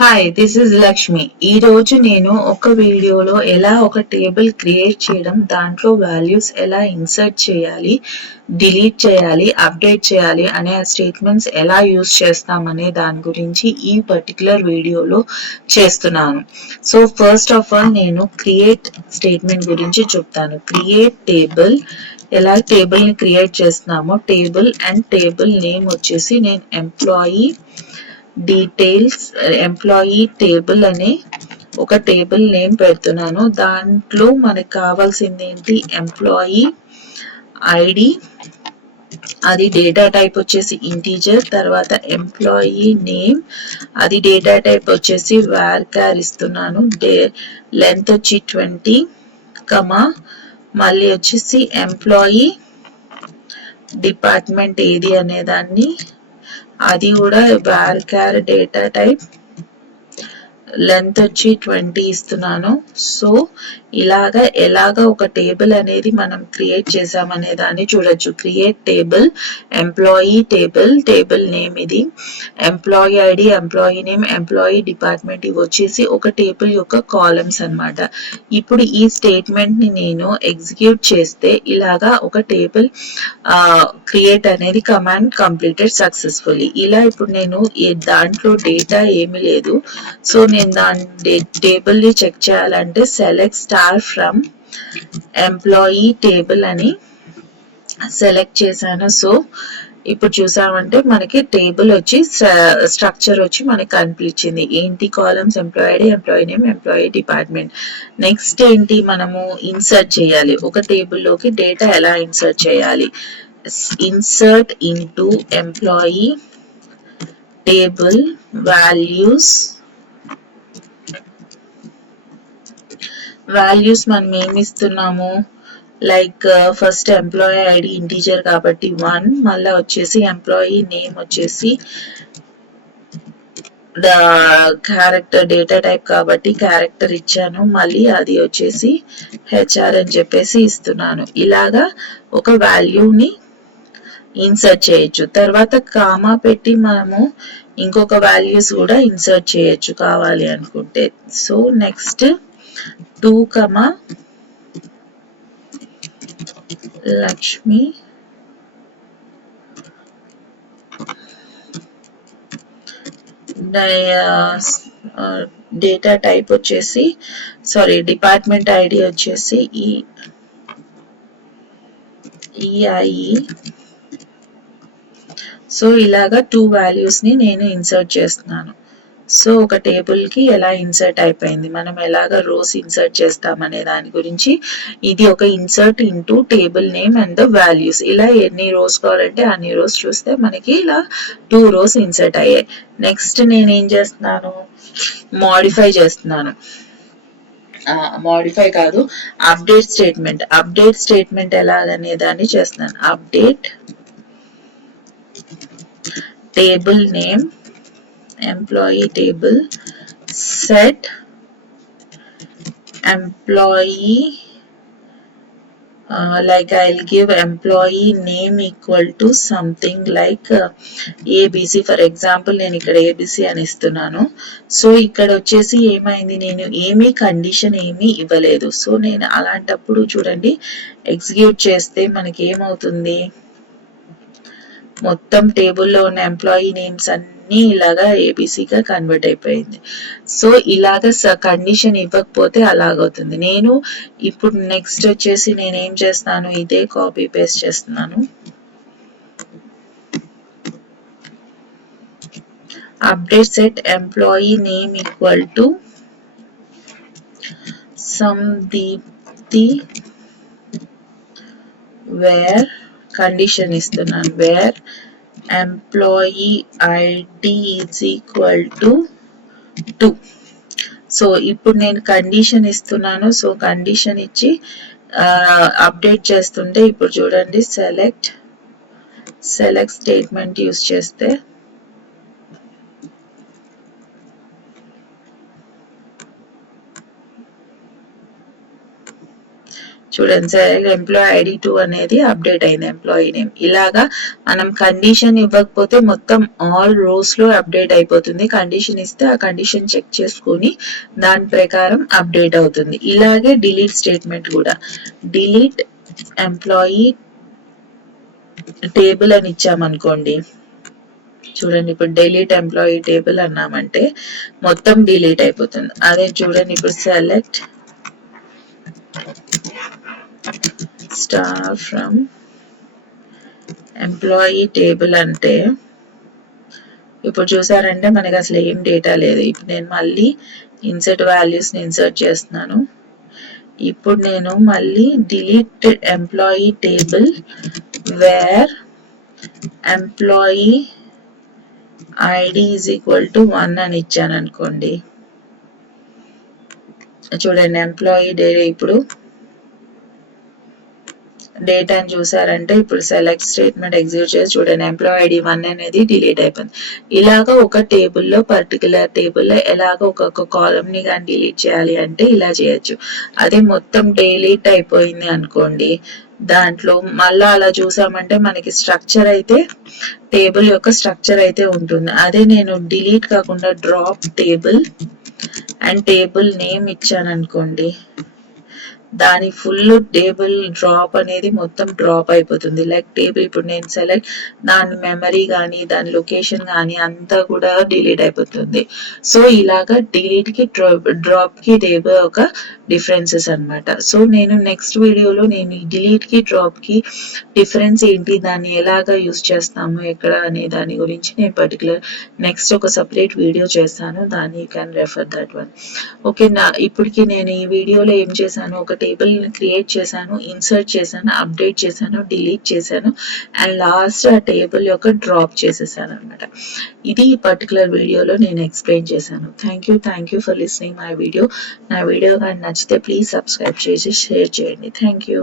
Hi this is Lakshmi. ఈరోజు నేను ఒక వీడియోలో ఎలా ఒక టేబుల్ క్రియేట్ చేయడం, దాంట్లో వాల్యూస్ ఎలా ఇన్సర్ట్ చేయాలి, డిలీట్ చేయాలి, అప్డేట్ చేయాలి అనే స్టేట్మెంట్స్ ఎలా యూస్ చేస్తామనే దాని గురించి ఈ పర్టికులర్ వీడియోలో చేస్తున్నాను. సో ఫస్ట్ ఆఫ్ ఆల్ నేను క్రియేట్ స్టేట్మెంట్ గురించి చెప్తాను. క్రియేట్ టేబుల్, ఎలా టేబుల్ని క్రియేట్ చేస్తున్నామో, టేబుల్ అండ్ టేబుల్ నేమ్ వచ్చేసి నేను ఎంప్లాయీ డీటెయిల్స్ ఎంప్లాయీ టేబుల్ అనే ఒక టేబుల్ నేమ్ పెడుతున్నాను. దాంట్లో మనకు కావాల్సింది ఏంటి, ఎంప్లాయీ ఐడి, అది డేటా టైప్ వచ్చేసి ఇంటీజర్, తర్వాత ఎంప్లాయీ నేమ్, అది డేటా టైప్ వచ్చేసి varchar ఇస్తున్నాను, లెంత్ వచ్చి 20, మళ్ళీ వచ్చేసి ఎంప్లాయీ డిపార్ట్మెంట్ ఏది అనే దాన్ని, అది కూడా varchar డేటా టైప్, లెంత్ వచ్చి 20 ఇస్తున్నాను. సో ఎలాగా ఒక టేబుల్ అనేది మనం క్రియేట్ చేసామనే దాన్ని చూడొచ్చు. Create table, employee table, table name ఇది, employee ID, employee name, employee department, ఇవి వచ్చేసి ఒక టేబుల్ యొక్క కాలమ్స్ అన్నమాట. ఇప్పుడు ఈ స్టేట్మెంట్ ని నేను ఎగ్జిక్యూట్ చేస్తే ఇలాగా ఒక టేబుల్ క్రియేట్ అనేది కమాండ్ కంప్లీటెడ్ సక్సెస్ఫుల్లీ. ఇలా ఇప్పుడు నేను దాంట్లో డేటా ఏమీ లేదు. సో నేను దాని టేబుల్ ని చెక్ చేయాలంటే select star from employee table అని సెలెక్ట్ చేశాను. సో ఇప్పుడు చూసామంటే మనకి టేబుల్ వచ్చి స్ట్రక్చర్ వచ్చి మనకి కనిపించింది. ఏంటి columns, employee ID, employee name, employee department. Next ఏంటి, మనము ఇన్సర్ట్ చేయాలి ఒక టేబుల్లోకి డేటా ఎలా ఇన్సర్ట్ చేయాలి. Insert into employee table values మనం ఏమి ఇస్తున్నాము, like first employee ID integer కాబట్టి 1, మళ్ళీ వచ్చేసి ఎంప్లాయీ నేమ్ వచ్చేసి క్యారెక్టర్ డేటా టైప్ కాబట్టి క్యారెక్టర్ ఇచ్చాను, మళ్ళీ అది వచ్చేసి హెచ్ఆర్ అని చెప్పేసి ఇస్తున్నాను. ఇలాగా ఒక వాల్యూని ఇన్సర్ట్ చేయొచ్చు. తర్వాత కామా పెట్టి మనము ఇంకొక వాల్యూస్ కూడా ఇన్సర్ట్ చేయొచ్చు కావాలి అనుకుంటే. So next 2, Lakshmi data type వచ్చేసి డిపార్ట్మెంట్ ఐడి వచ్చేసి ఈఐఈ. సో ఇలాగా 2 వాల్యూస్ ని నేను ఇన్సర్ట్ చేస్తున్నాను. సో ఒక టేబుల్ కి ఎలా ఇన్సర్ట్ అయిపోయింది, మనం ఎలాగ రోస్ ఇన్సర్ట్ చేస్తామనే దాని గురించి. ఇది ఒక insert into table name and the values. ఇలా ఎన్ని రోస్ కావాలంటే అన్ని రోస్ చూస్తే మనకి ఇలా 2 రోస్ ఇన్సర్ట్ అయ్యాయి. నెక్స్ట్ నేను ఏం చేస్తున్నాను, మాడిఫై చేస్తున్నాను. మాడిఫై కాదు, అప్డేట్ స్టేట్మెంట్ ఎలాగనే దాన్ని చేస్తున్నాను. Update table name, employee table, set employee, like I'll give employee name equal to something like ABC. For example నేను ఇక్కడ ABC అని ఇస్తున్నాను. సో ఇక్కడ వచ్చేసి ఏమైంది, నేను ఏమీ కండిషన్ ఏమీ ఇవ్వలేదు. సో నేను అలాంటప్పుడు చూడండి, ఎగ్జిక్యూట్ చేస్తే మనకి ఏమవుతుంది, మొత్తం టేబుల్లో ఉన్న ఎంప్లాయీ నేమ్స్ అన్నీ ఇలాగా ఏబీసీగా కన్వర్ట్ అయిపోయింది. సో ఇలాగ కండిషన్ ఇవ్వకపోతే అలాగవుతుంది. నేను ఇప్పుడు నెక్స్ట్ వచ్చేసి నేనేం చేస్తాను, ఇదే కాపీ పేస్ట్ చేస్తున్నాను. Update set employee name equal to Sandeepthi, where condition ఇస్తున్నాను, where employee ID is equal to 2. So ఇప్పుడు నేను కండిషన్ ఇస్తున్నాను. సో కండిషన్ ఇచ్చి అప్డేట్ చేస్తుంటే ఇప్పుడు చూడండి, సెలెక్ట్ స్టేట్మెంట్ యూస్ చేస్తే చూడండి సెలెక్ట్ ఎంప్లాయీ ఐడి 2 అనేది అప్డేట్ అయింది ఎంప్లాయీ నేమ్. ఇలాగా మనం కండిషన్ ఇవ్వకపోతే మొత్తం ఆల్ రోస్ లో అప్డేట్ అయిపోతుంది. కండిషన్ ఇస్తే ఆ కండిషన్ చెక్ చేసుకొని దాని ప్రకారం అప్డేట్ అవుతుంది. ఇలాగే డిలీట్ స్టేట్మెంట్ కూడా డిలీట్ ఎంప్లాయీ టేబుల్ అని ఇచ్చామనుకోండి, చూడండి ఇప్పుడు డిలీట్ ఎంప్లాయీ టేబుల్ అన్నామంటే మొత్తం డిలీట్ అయిపోతుంది. అదే చూడండి ఇప్పుడు select star from employee table అంటే ఇప్పుడు చూసారంటే మనకి అసలు ఏం డేటా లేదు. ఇప్పుడు నేను మళ్ళీ ఇన్సర్ట్ వాల్యూస్ని ఇన్సర్ట్ చేస్తున్నాను. ఇప్పుడు నేను మళ్ళీ delete employee table wear employee ID is equal to 1 అని ఇచ్చాను అనుకోండి. చూడండి ఎంప్లాయీ డే ఇప్పుడు డేటాని చూసారంటే ఇప్పుడు సెలెక్ట్ స్టేట్మెంట్ ఎగ్జిక్యూట్ చేసి చూడండి ఎంప్లాయీ ఐడి 1 అనేది డిలీట్ అయిపోయింది. ఇలాగ ఒక టేబుల్లో పర్టికులర్ టేబుల్లో ఎలాగ ఒక్కొక్క కాలమ్ని కానీ డిలీట్ చేయాలి అంటే ఇలా చేయొచ్చు. అదే మొత్తం డిలీట్ అయిపోయింది అనుకోండి, దాంట్లో మళ్ళీ అలా చూసామంటే మనకి స్ట్రక్చర్ అయితే టేబుల్ యొక్క స్ట్రక్చర్ అయితే ఉంటుంది. అదే నేను డిలీట్ కాకుండా drop table and table name ఇచ్చాను అనుకోండి, దాని ఫుల్ టేబుల్ డ్రాప్ అనేది మొత్తం డ్రాప్ అయిపోతుంది. లైక్ టేబుల్ ఇప్పుడు నేను సెలెక్ట్ దాని మెమరీ కానీ దాని లొకేషన్ కానీ అంతా కూడా డిలీట్ అయిపోతుంది. సో ఇలాగా డిలీట్ కి డ్రాప్ కి టేబుల్ ఒక డిఫరెన్సెస్ అనమాట. సో నేను నెక్స్ట్ వీడియోలో నేను ఈ డిలీట్ కి డ్రాప్ కి డిఫరెన్స్ ఏంటి, దాన్ని ఎలాగా యూస్ చేస్తాము ఎక్కడ అనే దాని గురించి నేను పర్టికులర్ నెక్స్ట్ ఒక సపరేట్ వీడియో చేస్తాను. దాన్ని you can refer that one. Okay, ఇప్పటికి నేను ఈ వీడియోలో ఏం చేశాను, ఒక టేబుల్ క్రియేట్ చేశాను, ఇన్సర్ట్ చేశాను, అప్డేట్ చేశాను, డిలీట్ చేశాను అండ్ లాస్ట్ ఆ టేబుల్ యొక్క డ్రాప్ చేసేసాను అనమాట. ఇది ఈ పర్టికులర్ వీడియోలో నేను ఎక్స్ప్లెయిన్ చేశాను. Thank you for listening my video. నా వీడియో కానీ నచ్చితే ప్లీజ్ సబ్స్క్రైబ్ చేసి షేర్ చేయండి. Thank you.